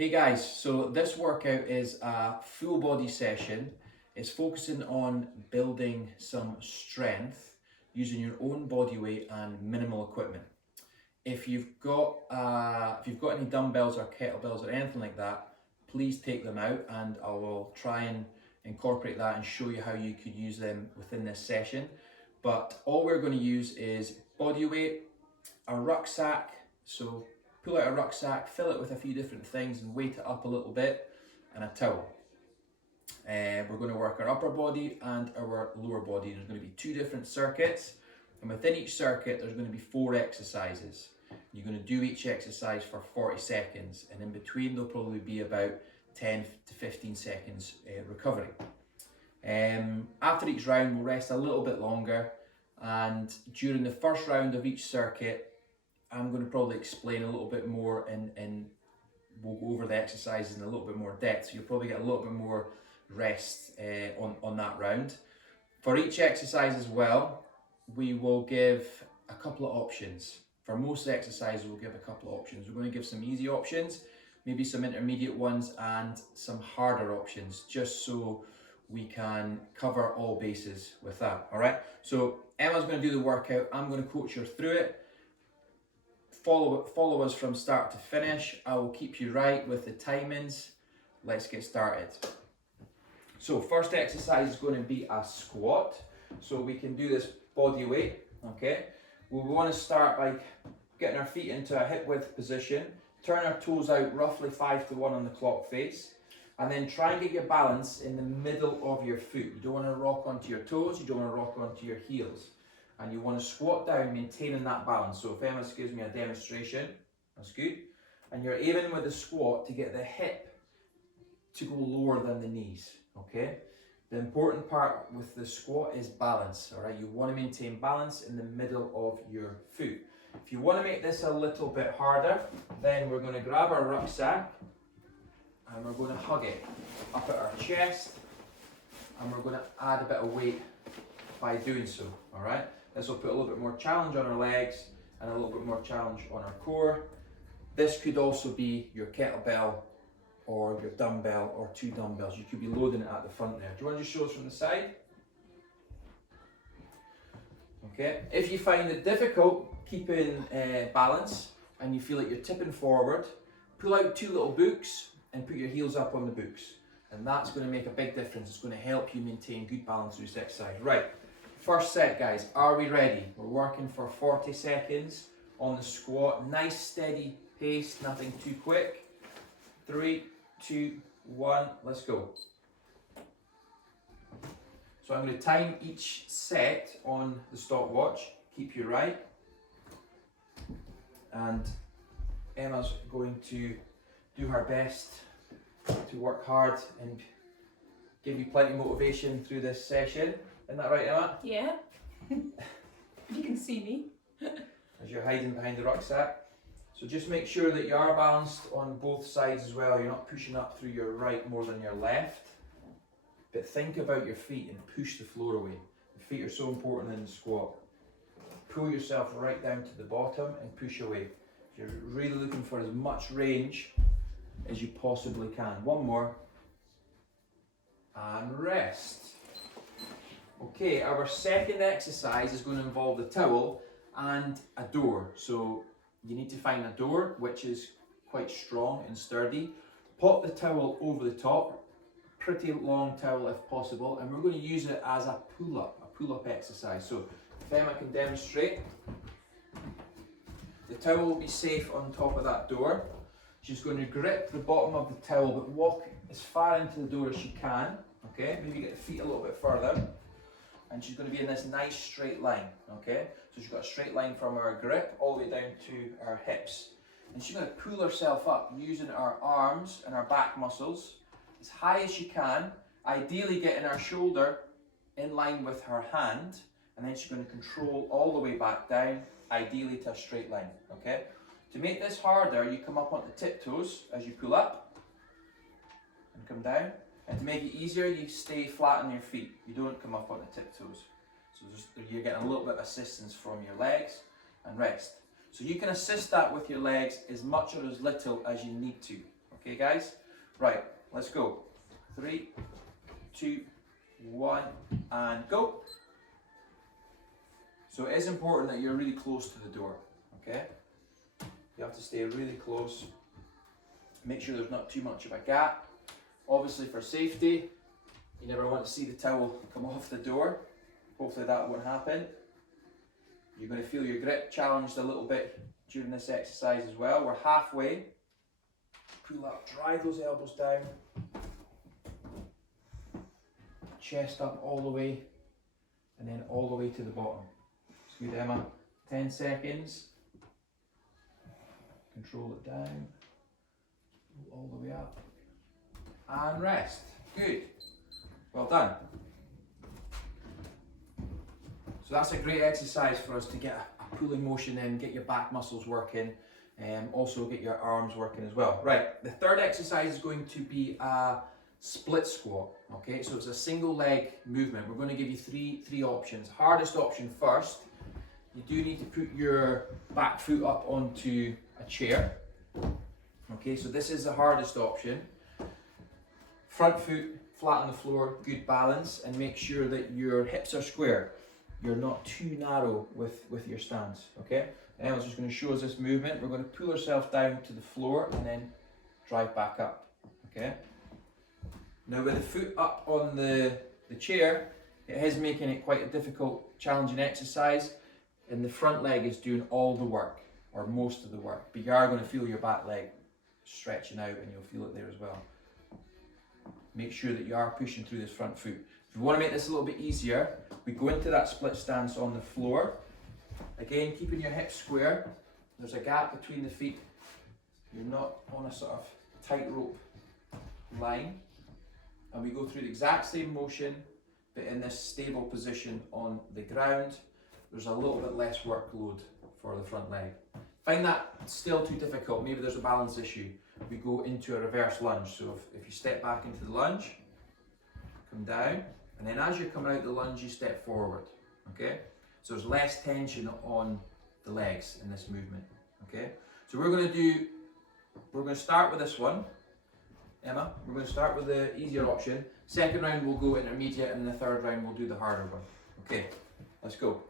Hey guys, so this workout is a full body session. It's focusing on building some strength using your own body weight and minimal equipment. If you've got any dumbbells or kettlebells or anything like that, please take them out and I will try and incorporate that and show you how you could use them within this session. But all we're going to use is body weight, a rucksack, so pull out a rucksack, fill it with a few different things and weight it up a little bit, and a towel. We're going to work our upper body and our lower body. There's going to be two different circuits, and within each circuit there's going to be 4 exercises. You're going to do each exercise for 40 seconds, and in between there'll probably be about 10 to 15 seconds recovery. After each round we'll rest a little bit longer, and during the first round of each circuit I'm going to probably explain a little bit more and we'll go over the exercises in a little bit more depth, so you'll probably get a little bit more rest on that round. For each exercise as well, we will give a couple of options. For most exercises we'll give a couple of options. We're going to give some easy options, maybe some intermediate ones and some harder options, just so we can cover all bases with that. Alright, so Emma's going to do the workout, I'm going to coach her through it. Follow us from start to finish. I will keep you right with the timings. Let's get started. So first exercise is going to be a squat. So we can do this body weight, okay? We want to start by getting our feet into a hip width position, turn our toes out roughly 5 to 1 on the clock face, and then try and get your balance in the middle of your foot. You don't want to rock onto your toes, you don't want to rock onto your heels. And you want to squat down, maintaining that balance. So if Emma gives me a demonstration, that's good. And you're aiming with the squat to get the hip to go lower than the knees, okay? The important part with the squat is balance, all right? You want to maintain balance in the middle of your foot. If you want to make this a little bit harder, then we're going to grab our rucksack and we're going to hug it up at our chest, and we're going to add a bit of weight by doing so, all right? This will put a little bit more challenge on our legs and a little bit more challenge on our core. This could also be your kettlebell or your dumbbell or 2 dumbbells. You could be loading it at the front there. Do you want to just show us from the side? Okay. If you find it difficult keeping balance and you feel like you're tipping forward, pull out 2 little books and put your heels up on the books. And that's going to make a big difference. It's going to help you maintain good balance through this exercise. Right. First set, guys, are we ready? We're working for 40 seconds on the squat. Nice steady pace, nothing too quick. 3, 2, 1, let's go. So I'm going to time each set on the stopwatch. Keep you right. And Emma's going to do her best to work hard and give you plenty of motivation through this session. Isn't that right, Emma? Yeah. You can see me. As you're hiding behind the rucksack. So just make sure that you are balanced on both sides as well. You're not pushing up through your right more than your left. But think about your feet and push the floor away. The feet are so important in the squat. Pull yourself right down to the bottom and push away. You're really looking for as much range as you possibly can. One more. And rest. Okay, our second exercise is going to involve the towel and a door. So you need to find a door which is quite strong and sturdy. Pop the towel over the top, pretty long towel if possible, and we're going to use it as a pull-up exercise. So if Emma can demonstrate, the towel will be safe on top of that door. She's going to grip the bottom of the towel but walk as far into the door as she can. Okay, maybe get the feet a little bit further. And she's going to be in this nice straight line, okay? So she's got a straight line from her grip all the way down to her hips. And she's going to pull herself up using her arms and her back muscles as high as she can, ideally getting her shoulder in line with her hand, and then she's going to control all the way back down, ideally to a straight line, okay? To make this harder, you come up onto tiptoes as you pull up and come down. And to make it easier, you stay flat on your feet. You don't come up on the tiptoes. So you're getting a little bit of assistance from your legs and rest. So you can assist that with your legs as much or as little as you need to. Okay, guys? Right, let's go. 3, 2, 1, and go. So it is important that you're really close to the door, okay? You have to stay really close. Make sure there's not too much of a gap. Obviously for safety, you never want to see the towel come off the door. Hopefully that won't happen. You're going to feel your grip challenged a little bit during this exercise as well. We're halfway. Pull up, drive those elbows down. Chest up all the way, and then all the way to the bottom. It's good, Emma. 10 seconds. Control it down. All the way up. And rest. Good. Well done. So that's a great exercise for us to get a pulling motion in, get your back muscles working, and also get your arms working as well. Right, the third exercise is going to be a split squat. Okay, so it's a single leg movement. We're going to give you three options. Hardest option first. You do need to put your back foot up onto a chair. Okay, so this is the hardest option. Front foot flat on the floor, good balance, and make sure that your hips are square. You're not too narrow with your stance, okay? Emma's just going to show us this movement. We're going to pull ourselves down to the floor and then drive back up, okay? Now with the foot up on the chair, it is making it quite a difficult, challenging exercise, and the front leg is doing all the work, or most of the work, but you are going to feel your back leg stretching out, and you'll feel it there as well. Make sure that you are pushing through this front foot. If you want to make this a little bit easier, we go into that split stance on the floor. Again, keeping your hips square. There's a gap between the feet. You're not on a sort of tightrope line. And we go through the exact same motion, but in this stable position on the ground. There's a little bit less workload for the front leg. Find that still too difficult, maybe there's a balance issue. We go into a reverse lunge. So if you step back into the lunge, come down, and then as you're coming out the lunge, you step forward, okay? So there's less tension on the legs in this movement, okay? So we're going to start with this one, Emma. We're going to start with the easier option. Second round we'll go intermediate, and the third round we'll do the harder one. Okay, let's go.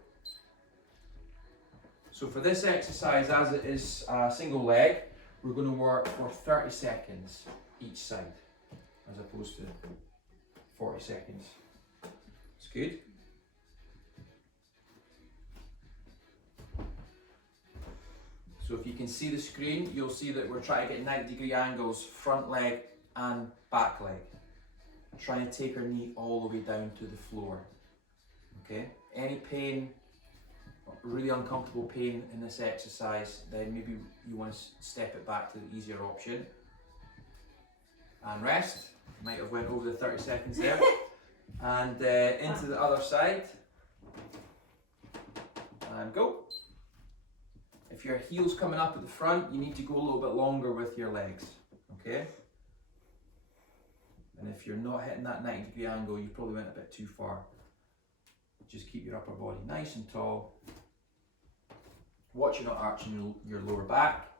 So for this exercise, as it is a single leg, we're going to work for 30 seconds each side, as opposed to 40 seconds. It's good. So if you can see the screen, you'll see that we're trying to get 90-degree angles, front leg and back leg. Trying to take our knee all the way down to the floor. Okay? Any pain, really uncomfortable pain in this exercise, then maybe you want to step it back to the easier option. And rest. Might have went over the 30 seconds there. And into the other side. And go. If your heel's coming up at the front, you need to go a little bit longer with your legs. Okay? And if you're not hitting that 90-degree angle, you probably went a bit too far. Just keep your upper body nice and tall. Watch you not arching your lower back.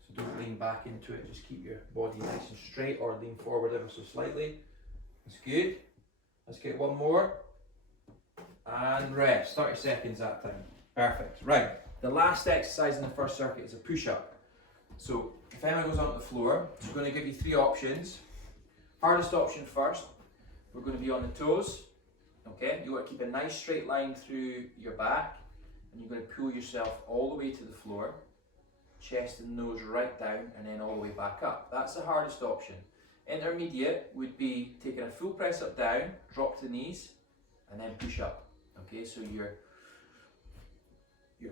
So don't lean back into it, just keep your body nice and straight, or lean forward ever so slightly. That's good. Let's get one more. And rest, 30 seconds that time. Perfect. Right, the last exercise in the first circuit is a push-up. So if Emma goes onto the floor, she's going to give you three options. Hardest option first. We're going to be on the toes. Okay, you want to keep a nice straight line through your back, and you're going to pull yourself all the way to the floor, chest and nose right down, and then all the way back up. That's the hardest option. Intermediate would be taking a full press up down, drop to the knees, and then push up. Okay, so you're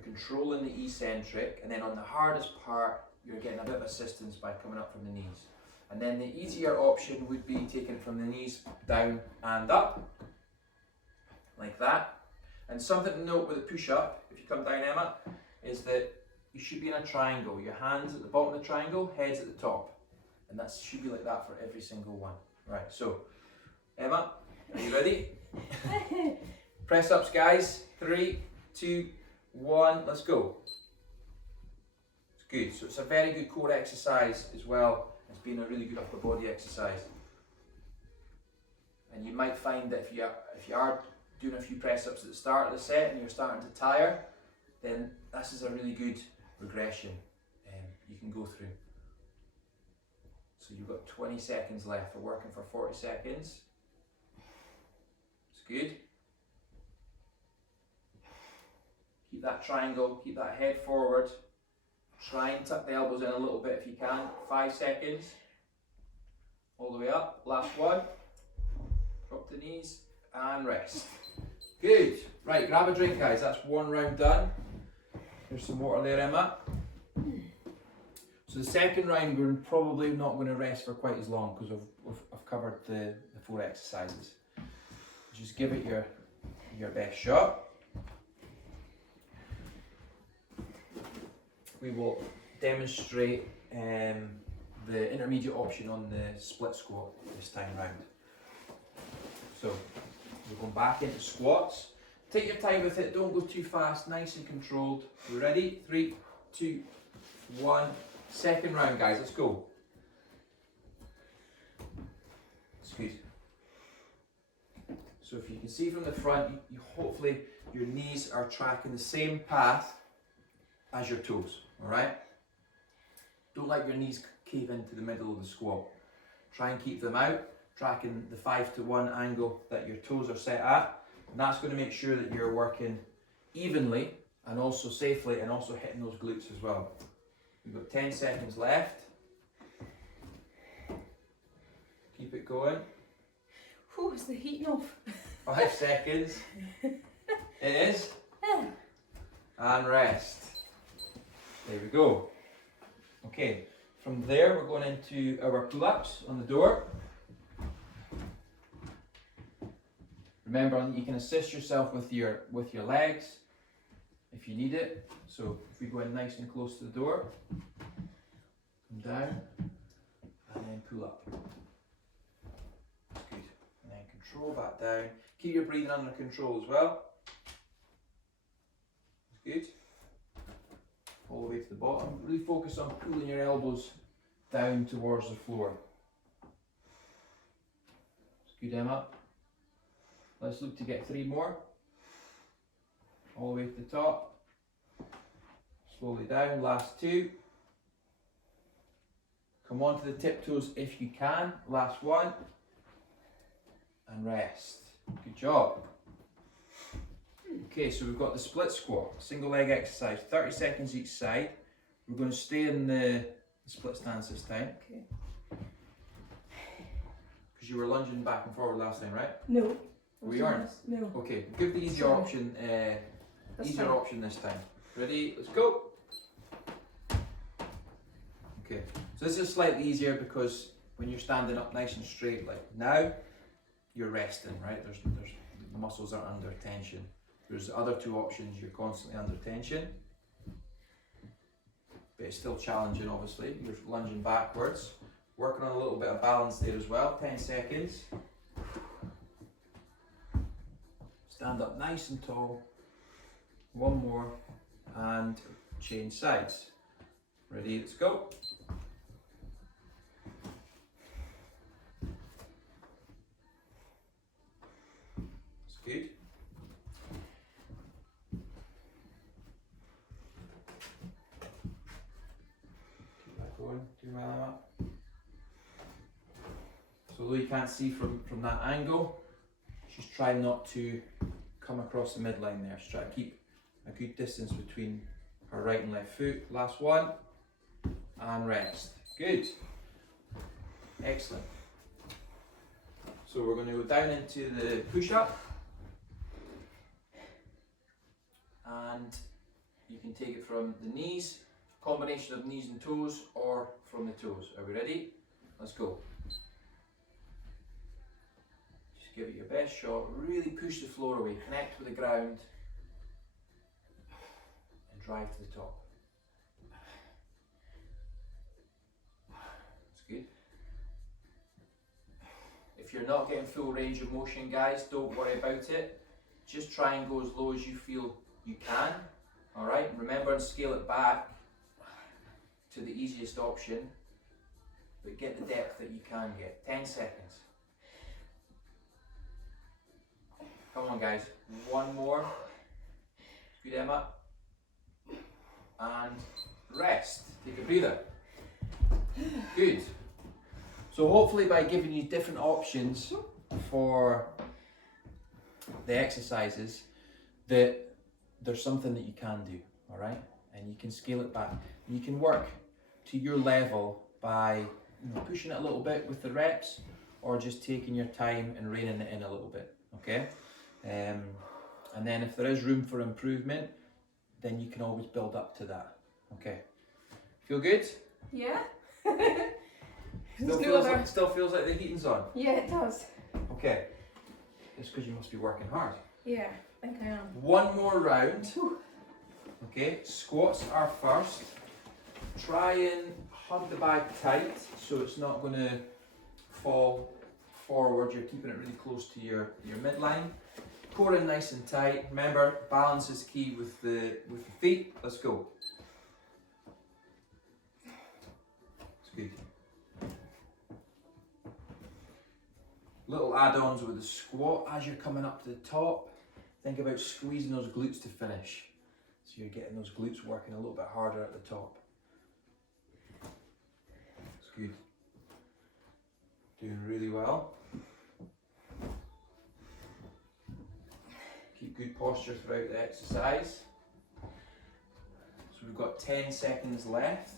controlling the eccentric, and then on the hardest part, you're getting a bit of assistance by coming up from the knees. And then the easier option would be taking from the knees down and up, like that. And something to note with the push-up, if you come down, Emma, is that you should be in a triangle. Your hands at the bottom of the triangle, heads at the top. And that should be like that for every single one. Right, so, Emma, are you ready? Press ups, guys. 3, 2, 1, let's go. It's Good, so it's a very good core exercise as well as being a really good upper body exercise. And you might find that if you are doing a few press ups at the start of the set and you're starting to tire, then this is a really good regression you can go through. So you've got 20 seconds left. We're working for 40 seconds. It's good. Keep that triangle, keep that head forward. Try and tuck the elbows in a little bit if you can. 5 seconds. All the way up. Last one. Drop the knees and rest. Good. Right, grab a drink, guys. That's one round done. There's some water there, Emma. So the second round, we're probably not going to rest for quite as long because I've covered the 4 exercises. Just give it your best shot. We will demonstrate the intermediate option on the split squat this time round. So we're going back into squats. Take your time with it, don't go too fast, nice and controlled. You ready? 3, 2, 1. Second round, guys, let's go. It's good. So if you can see from the front, you hopefully your knees are tracking the same path as your toes, all right? Don't let your knees cave into the middle of the squat. Try and keep them out, tracking the 5 to 1 angle that your toes are set at. And that's going to make sure that you're working evenly and also safely and also hitting those glutes as well. We've got 10 seconds left. Keep it going. Whew, is the heating off? 5 seconds. It is. And rest. There we go. Okay, from there we're going into our pull-ups on the door. Remember, you can assist yourself with your legs if you need it. So if we go in nice and close to the door, come down, and then pull up. That's good. And then control back down. Keep your breathing under control as well. That's good. All the way to the bottom. Really focus on pulling your elbows down towards the floor. That's good, Emma. Let's look to get 3 more. All the way to the top. Slowly down, last 2. Come on to the tiptoes if you can. Last 1. And rest. Good job. Okay, so we've got the split squat, single leg exercise, 30 seconds each side. We're going to stay in the split stance this time. Okay. Because you were lunging back and forward last time, right? No. We aren't? No. Okay, give the easier Sorry. option. That's Easier fine. option this time. Ready? Let's go. Okay, so this is slightly easier because when you're standing up nice and straight like now, you're resting, right? There's the muscles are under tension. There's the other 2 options, you're constantly under tension. But it's still challenging, obviously. You're lunging backwards. Working on a little bit of balance there as well. 10 seconds. Stand up nice and tall. 1 more. And change sides. Ready, let's go. That's good. Keep that going. Do well, Emma. So although you can't see from that angle, she's trying not to come across the midline there. She's trying to keep a good distance between her right and left foot. Last 1. And rest. Good. Excellent. So we're going to go down into the push-up. And you can take it from the knees, combination of knees and toes, or from the toes. Are we ready? Let's go. Just give it your best shot. Really push the floor away. Connect with the ground. And drive to the top. That's good. If you're not getting full range of motion, guys, don't worry about it. Just try and go as low as you feel you can. Alright, remember and scale it back to the easiest option, but get the depth that you can get. 10 seconds. Come on guys, one more. Good, Emma. And rest. Take a breather. Good. So hopefully by giving you different options for the exercises, that there's something that you can do, all right? And you can scale it back. You can work to your level by pushing it a little bit with the reps, or just taking your time and reining it in a little bit, okay? And then if there is room for improvement, then you can always build up to that, okay? Feel good? Yeah. Still feels like the heating's on? Yeah, it does. Okay. It's because you must be working hard. Yeah, I think I am. One more round. Okay, squats are first. Try and hug the bag tight so it's not going to fall forward. You're keeping it really close to your midline. Core in nice and tight. Remember, balance is key with the feet. Let's go. It's good. Little add-ons with the squat. As you're coming up to the top, think about squeezing those glutes to finish. So you're getting those glutes working a little bit harder at the top. It's good. Doing really well. Keep good posture throughout the exercise. So we've got 10 seconds left,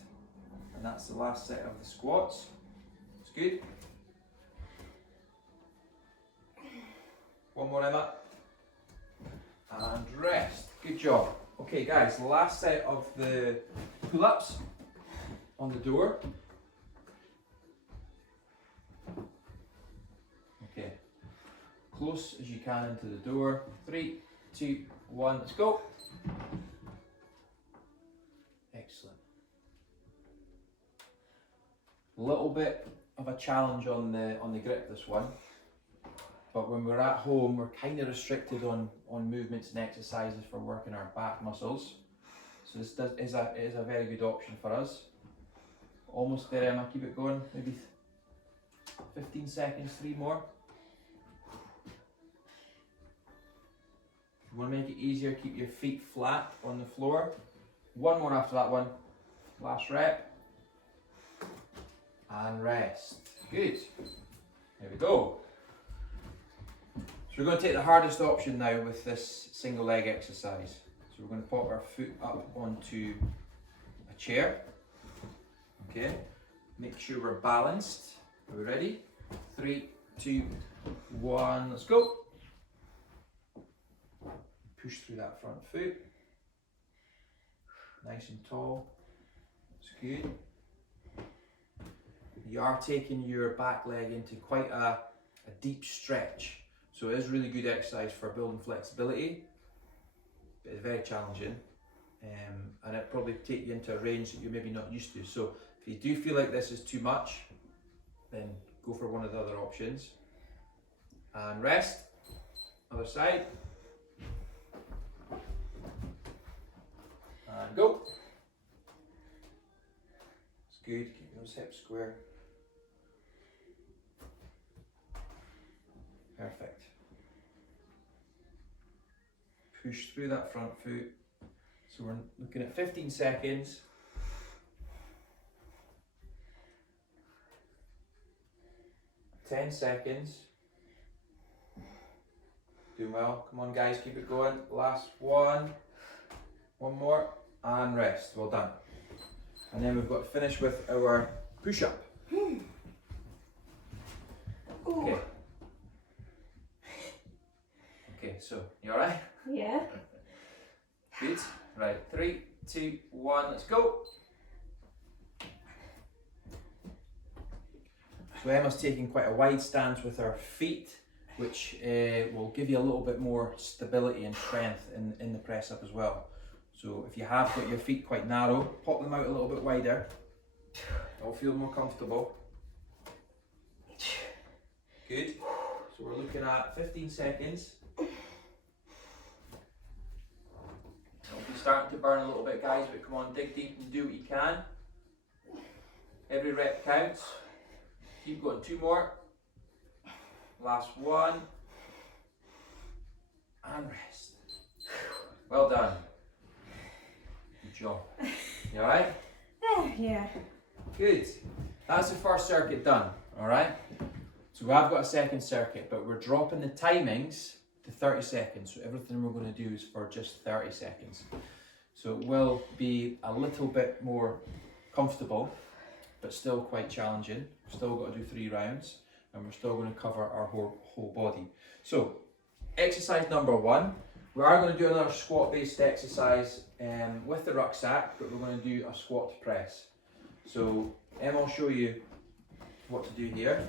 and that's the last set of the squats. It's good. One more, Emma. And rest. Good job. Okay guys, last set of the pull-ups on the door. Okay. Close as you can into the door. 3, 2, 1, let's go. Excellent. A little bit of a challenge on the grip, this one. But when we're at home, we're kind of restricted on movements and exercises for working our back muscles. So this is a very good option for us. Almost there, Emma, keep it going. Maybe 15 seconds, 3 more. If you want to make it easier, keep your feet flat on the floor. One more after that one. Last rep. And rest. Good. There we go. So we're going to take the hardest option now with this single leg exercise. So we're going to pop our foot up onto a chair. Okay. Make sure we're balanced. Are we ready? 3, 2, 1, let's go. Push through that front foot. Nice and tall. It's good. You are taking your back leg into quite a deep stretch. So it is really good exercise for building flexibility, but it's very challenging, and it'll probably take you into a range that you're maybe not used to. So if you do feel like this is too much, then go for one of the other options. And rest, other side. And go. It's good, keep those hips square. Perfect. Push through that front foot. So we're looking at 15 seconds. Ten seconds. Doing well. Come on guys, keep it going. Last one. One more. And rest. Well done. And then we've got to finish with our push-up. Okay. Okay, so you alright? Yeah. Good. Right, 3, 2, 1, let's go. So Emma's taking quite a wide stance with her feet, which will give you a little bit more stability and strength in the press up as well. So if you have got your feet quite narrow, pop them out a little bit wider. It'll feel more comfortable. Good. So we're looking at 15 seconds. It'll be starting to burn a little bit, guys, but come on, dig deep and do what you can. Every rep counts. Keep going, 2 more. Last one. And rest. Well done. Good job. You alright? Yeah. Good. That's the first circuit done, alright? So I've got a second circuit, but we're dropping the timings to 30 seconds. So everything we're going to do is for just 30 seconds. So it will be a little bit more comfortable, but still quite challenging. We've still got to do 3 rounds, and we're still going to cover our whole body. So, exercise number 1, we are going to do another squat-based exercise with the rucksack, but we're going to do a squat to press. So, Emma will show you what to do here.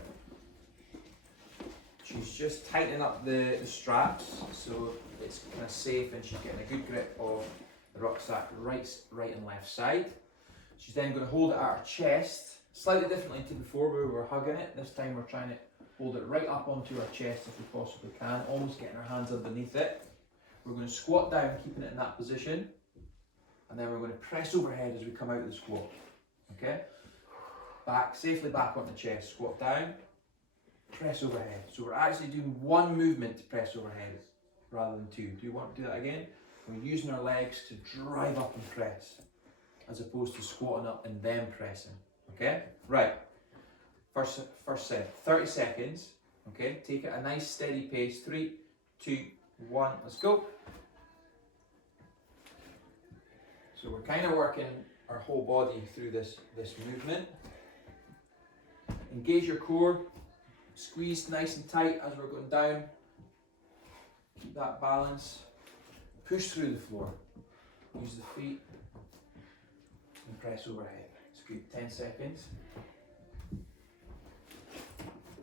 She's just tightening up the straps so it's kind of safe, and she's getting a good grip of the rucksack right and left side. She's then going to hold it at her chest, slightly differently to before where we were hugging it. This time we're trying to hold it right up onto her chest if we possibly can, almost getting our hands underneath it. We're going to squat down, keeping it in that position, and then we're going to press overhead as we come out of the squat. Okay? Back, safely back on the chest, squat down, press overhead. So we're actually doing 1 movement to press overhead rather than 2. Do you want to do that again? We're using our legs to drive up and press, as opposed to squatting up and then pressing. Okay? Right. First set. 30 seconds. Okay? Take it a nice steady pace. 3, 2, 1. Let's go. So we're kind of working our whole body through this movement. Engage your core. Squeeze nice and tight as we're going down. Keep that balance. Push through the floor. Use the feet. And press overhead. It's good. 10 seconds.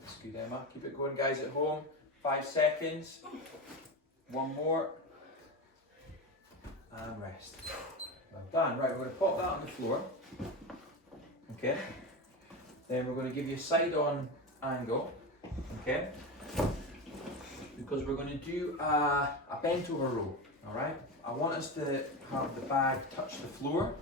It's good, Emma. Keep it going, guys at home. 5 seconds. 1 more. And rest. Well done. Right, we're going to pop that on the floor. Okay. Then we're going to give you a side-on angle. Okay. Because we're going to do a bent over row. Alright. I want us to have the bag touch the floor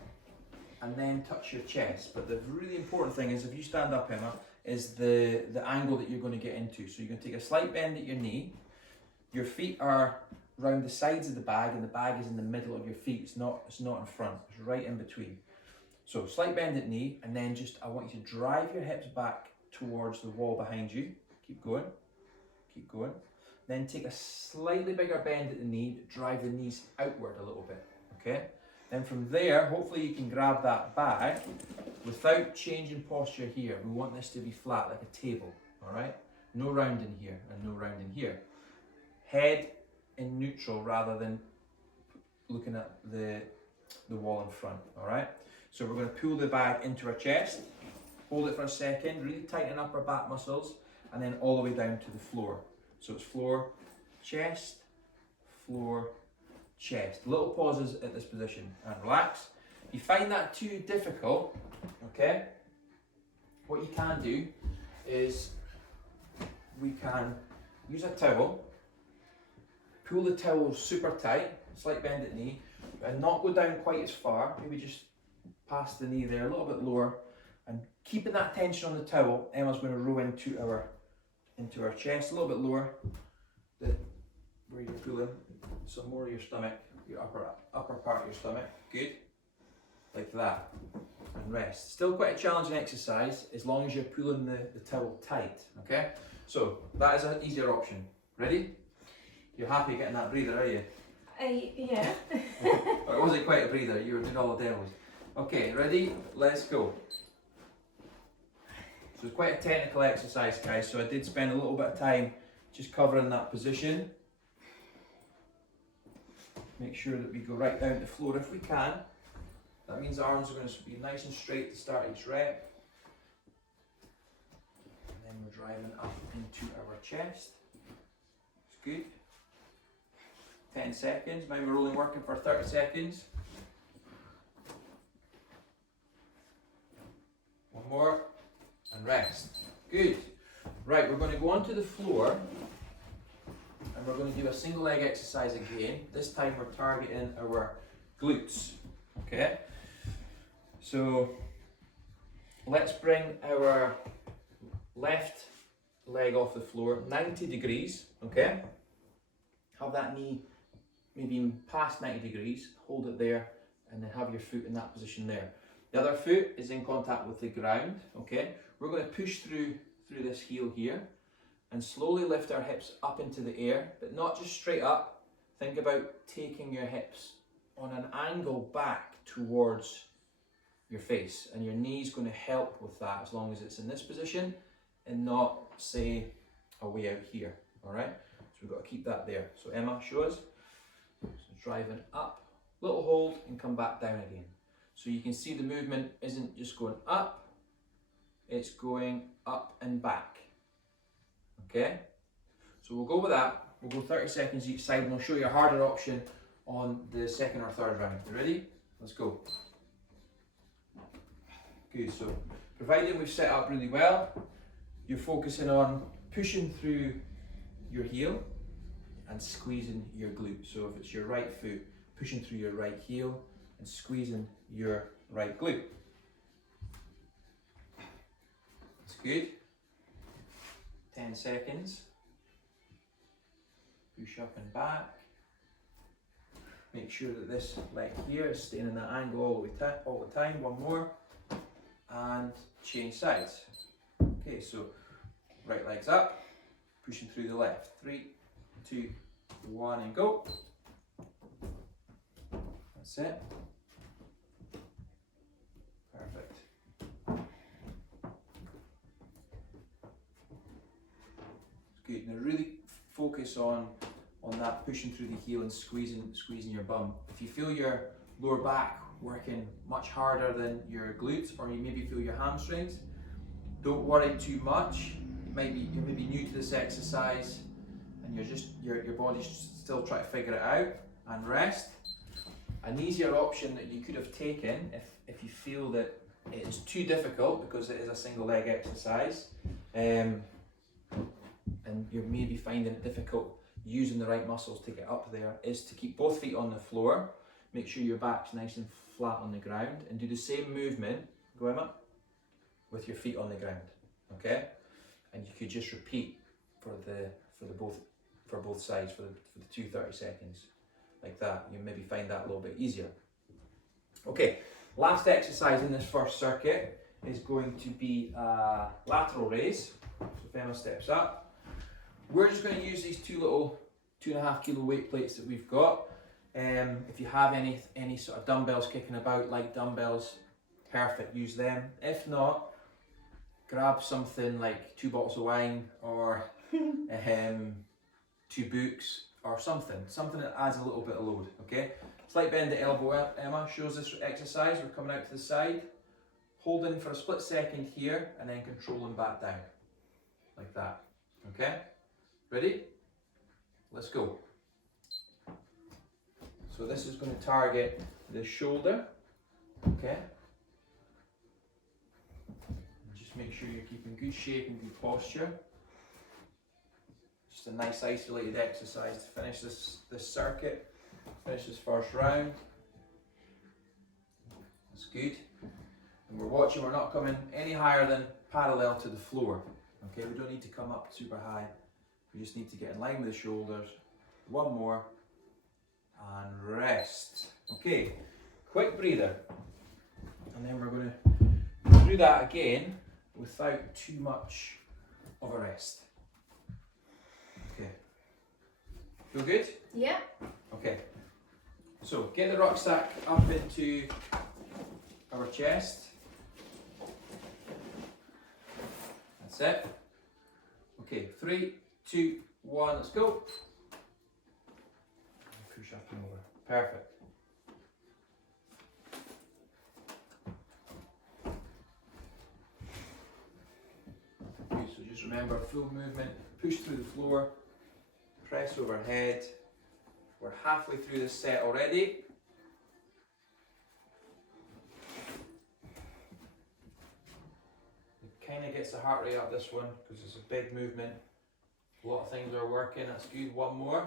and then touch your chest. But the really important thing is, if you stand up, Emma, is the angle that you're going to get into. So you're going to take a slight bend at your knee. Your feet are round the sides of the bag, and the bag is in the middle of your feet. It's not in front. It's right in between. So slight bend at knee, and then I want you to drive your hips back towards the wall behind you. Keep going. Keep going. Then take a slightly bigger bend at the knee, but drive the knees outward a little bit. Okay? Then from there, hopefully you can grab that bag without changing posture here. We want this to be flat, like a table. Alright? No rounding here and no rounding here. Head in neutral rather than looking at the wall in front. Alright? So we're going to pull the bag into our chest, hold it for a second, really tighten up our back muscles, and then all the way down to the floor. So it's floor, chest, floor, chest. Little pauses at this position and relax. If you find that too difficult, okay, what you can do is we can use a towel, pull the towel super tight, slight bend at knee, and not go down quite as far, maybe just past the knee there, a little bit lower, and keeping that tension on the towel. Emma's going to row into our chest, a little bit lower, where you're pulling some more of your stomach, your upper part of your stomach. Good, like that, and rest. Still quite a challenging exercise as long as you're pulling the towel tight. Okay, so that is an easier option. Ready? You're happy getting that breather, are you? Yeah. Or it wasn't quite a breather, you were doing all the demos. Okay, ready? Let's go. So it's quite a technical exercise, guys, so I did spend a little bit of time just covering that position. Make sure that we go right down to the floor if we can. That means the arms are going to be nice and straight to start each rep. And then we're driving up into our chest. It's good. 10 seconds, maybe we're only working for 30 seconds. 1 more, and rest. Good. Right, we're going to go onto the floor, and we're going to do a single leg exercise again. This time we're targeting our glutes. Okay? So, let's bring our left leg off the floor, 90 degrees, okay? Have that knee maybe past 90 degrees, hold it there, and then have your foot in that position there. The other foot is in contact with the ground, okay? We're going to push through this heel here and slowly lift our hips up into the air, but not just straight up. Think about taking your hips on an angle back towards your face, and your knee's going to help with that as long as it's in this position and not, say, away out here, all right? So we've got to keep that there. So Emma, show us. So driving up, little hold, and come back down again. So you can see the movement isn't just going up, it's going up and back, okay? So we'll go with that. We'll go 30 seconds each side, and we'll show you a harder option on the second or third round. You ready? Let's go. Good, so providing we've set up really well, you're focusing on pushing through your heel and squeezing your glute. So if it's your right foot, pushing through your right heel and squeezing your right glute. That's good. 10 seconds. Push up and back. Make sure that this leg here is staying in that angle all the time. One more. And change sides. Okay, so right leg's up, pushing through the left. 3, 2, 1, and go. That's it. Perfect. Good. Now really focus on that pushing through the heel and squeezing your bum. If you feel your lower back working much harder than your glutes, or you maybe feel your hamstrings, don't worry too much. You're maybe new to this exercise and your body's still trying to figure it out, and rest. An easier option that you could have taken if you feel that it is too difficult, because it is a single leg exercise, and you're maybe finding it difficult using the right muscles to get up there, is to keep both feet on the floor. Make sure your back's nice and flat on the ground, and do the same movement, go Emma, with your feet on the ground, okay? And you could just repeat for both sides for the 2 30 seconds, like that. You maybe find that a little bit easier. Okay, last exercise in this first circuit is going to be lateral raise. So if Emma steps up, we're just going to use these two little 2.5 kilo weight plates that we've got. If you have any sort of dumbbells kicking about, like dumbbells, perfect, use them. If not, grab something like 2 bottles of wine, or 2 books, or something that adds a little bit of load, okay? Slight bend at elbow, Emma shows this exercise. We're coming out to the side, holding for a split second here, and then controlling back down, like that, okay? Ready? Let's go. So this is going to target the shoulder, okay? And just make sure you're keeping good shape and good posture. Just a nice isolated exercise to finish this circuit, finish this first round. That's good. And we're not coming any higher than parallel to the floor, okay? We don't need to come up super high. We just need to get in line with the shoulders. One more. And rest. Okay, quick breather. And then we're going to do that again without too much of a rest. Okay. Feel good? Yeah. Okay. So get the rucksack up into our chest. That's it. Okay, 3, 2, 1, let's go. Push up and over. Perfect. Okay, so just remember, full movement, push through the floor, press overhead. We're halfway through this set already. It kind of gets the heart rate up, this one, because it's a big movement. A lot of things are working, that's good. One more.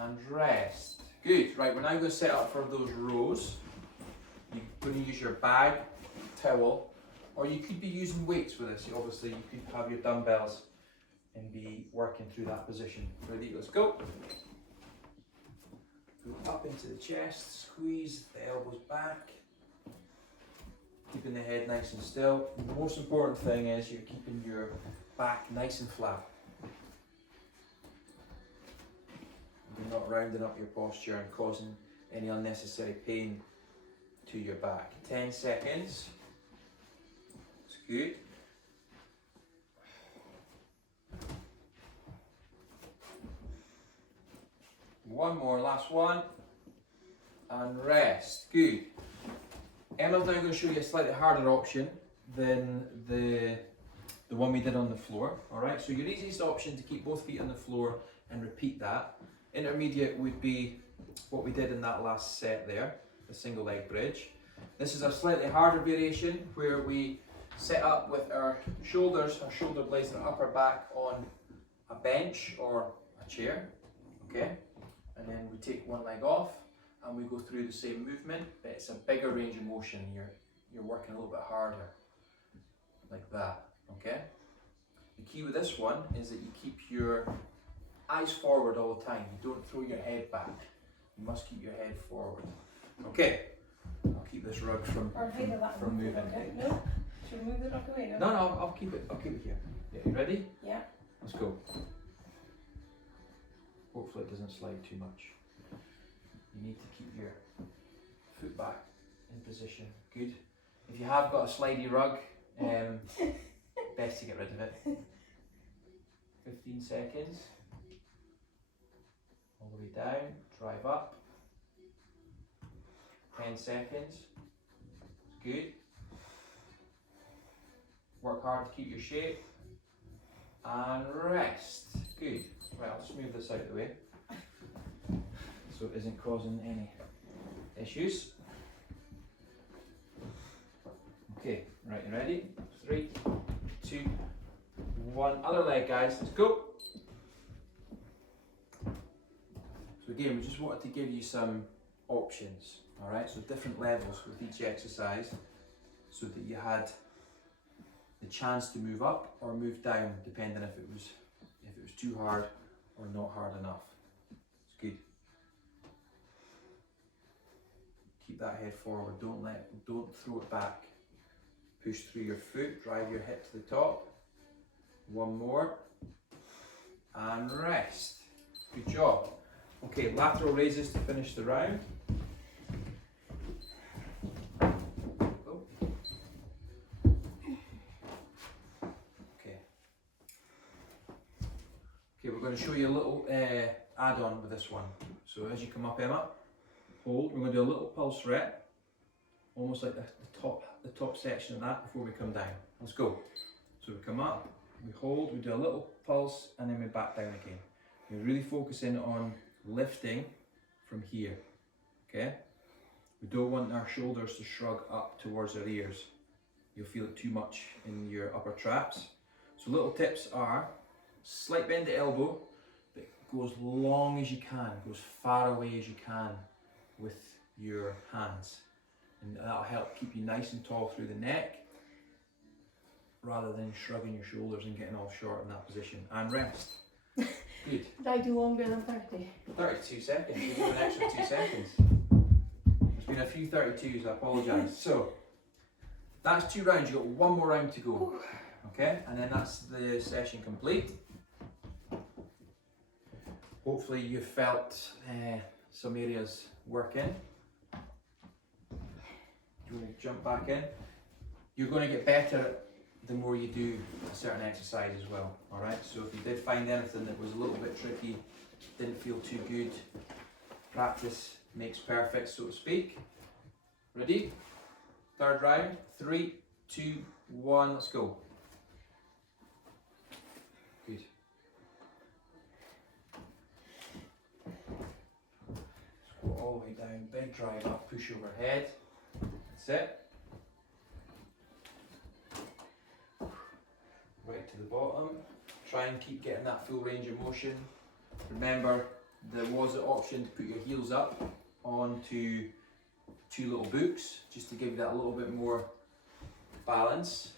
And rest. Good. Right, we're now going to set up for those rows. You're going to use your bag towel, or you could be using weights with this. Obviously, you could have your dumbbells and be working through that position. Ready? Let's go. Go up into the chest, squeeze the elbows back, keeping the head nice and still. The most important thing is you're keeping your back nice and flat. You're not rounding up your posture and causing any unnecessary pain to your back. 10 seconds. That's good. One more, last one. And rest. Good. Emma's now going to show you a slightly harder option than the one we did on the floor. Alright, so your easiest option to keep both feet on the floor and repeat that. Intermediate would be what we did in that last set there, the single leg bridge. This is a slightly harder variation where we set up with our shoulders, our shoulder blades and our upper back on a bench or a chair, okay? And then we take one leg off and we go through the same movement, but it's a bigger range of motion. You're working a little bit harder, like that, okay? The key with this one is that you keep your eyes forward all the time. You don't throw your head back. You must keep your head forward. Okay, I'll keep this rug from moving. Okay. No? Should we move the rug away? No, I'll keep it here. Yeah, you ready? Yeah. Let's go. Hopefully it doesn't slide too much. You need to keep your foot back in position. Good. If you have got a slidey rug, best to get rid of it. 15 seconds. All the way down, drive up. 10 seconds. Good. Work hard to keep your shape. And rest. Good. Right, I'll just move this out of the way so it isn't causing any issues. Okay, right, you ready? 3, 2, 1. Other leg, guys. Let's go. So again, we just wanted to give you some options, all right? So different levels with each exercise so that you had the chance to move up or move down depending if it was too hard or not hard enough. It's good. Keep that head forward, don't throw it back. Push through your foot, drive your hip to the top. One more. And rest. Good job. Okay, lateral raises to finish the round. Okay, we're going to show you a little add-on with this one. So as you come up, Emma, hold. We're going to do a little pulse rep, almost like the top section of that before we come down. Let's go. So we come up, we hold, we do a little pulse, and then we back down again. We're really focusing on lifting from here, okay? We don't want our shoulders to shrug up towards our ears. You'll feel it too much in your upper traps. So little tips are, slight bend the elbow, but go as long as you can, go as far away as you can with your hands. And that'll help keep you nice and tall through the neck, rather than shrugging your shoulders and getting all short in that position. And rest. Good. Did I do longer than 30? 32 seconds, you do an extra 2 seconds. There's been a few 32s, I apologise. So, that's 2 rounds, you've got 1 more round to go. Okay, and then that's the session complete. Hopefully you felt some areas working. You want to jump back in. You're going to get better the more you do a certain exercise as well. Alright, so if you did find anything that was a little bit tricky, didn't feel too good, practice makes perfect, so to speak. Ready? 3rd round. 3, 2, 1, let's go. Good. Go all the way down, big drive up, push overhead. That's it. Right to the bottom. Try and keep getting that full range of motion. Remember, there was an option to put your heels up onto 2 little books, just to give you that little bit more balance.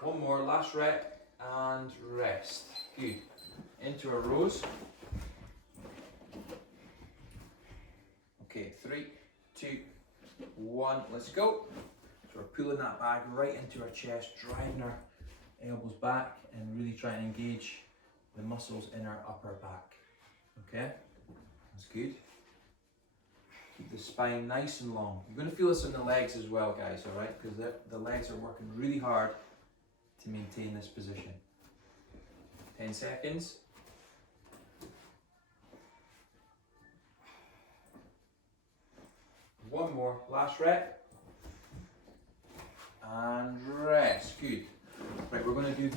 One more, last rep, and rest. Good. Into a rows. Okay, 3, 2, 1, let's go. So we're pulling that bag right into our chest, driving our elbows back and really trying to engage the muscles in our upper back. Okay, that's good. Keep the spine nice and long. You're going to feel this in the legs as well, guys, alright? Because the legs are working really hard to maintain this position. 10 seconds. One more, last rep. And rest, good. Right, we're going to do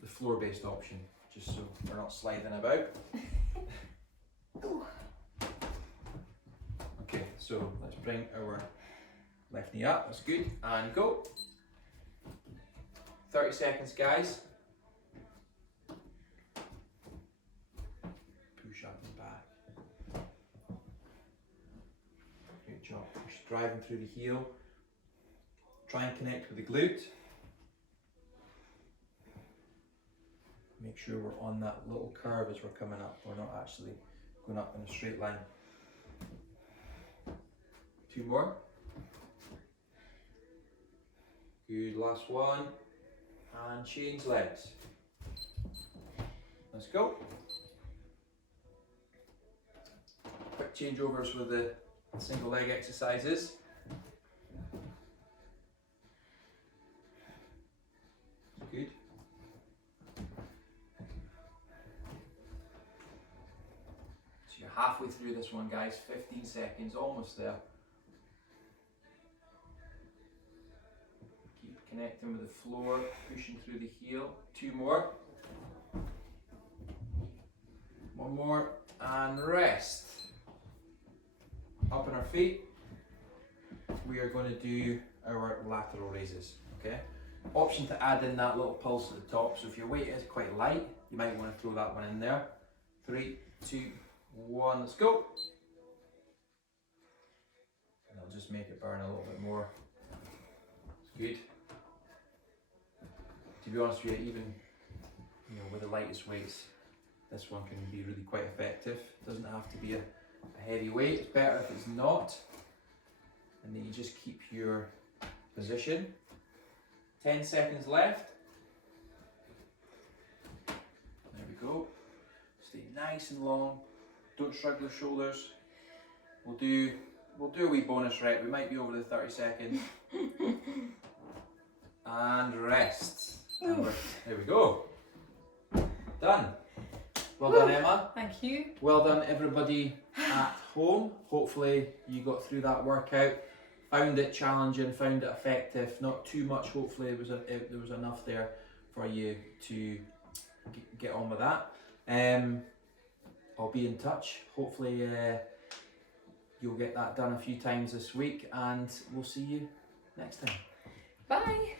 the floor-based option, just so we're not sliding about. Okay, so let's bring our left knee up, that's good, and go. 30 seconds, guys. Push up and back. Great job, push driving through the heel. Try and connect with the glute. Make sure we're on that little curve as we're coming up. We're not actually going up in a straight line. 2 more. Good, last one. And change legs. Let's go. Quick changeovers with the single leg exercises. Good. So you're halfway through this one, guys. 15 seconds, almost there. Keep connecting with the floor, pushing through the heel. 2 more. 1 more, and rest. Up on our feet. We are going to do our lateral raises, okay? Option to add in that little pulse at the top, so if your weight is quite light, you might want to throw that one in there. 3, 2, 1, let's go. And I'll just make it burn a little bit more. It's good. To be honest with you, even with the lightest weights, this one can be really quite effective. It doesn't have to be a heavy weight, it's better if it's not. And then you just keep your position. 10 seconds left. There we go. Stay nice and long. Don't shrug the shoulders. We'll do a wee bonus rep. We might be over the 30 seconds. And rest. And there we go. Done. Well done, Emma. Thank you. Well done, everybody at home. Hopefully you got through that workout. Found it challenging, found it effective, not too much. Hopefully there was enough there for you to get on with that. I'll be in touch. Hopefully you'll get that done a few times this week, and we'll see you next time. Bye.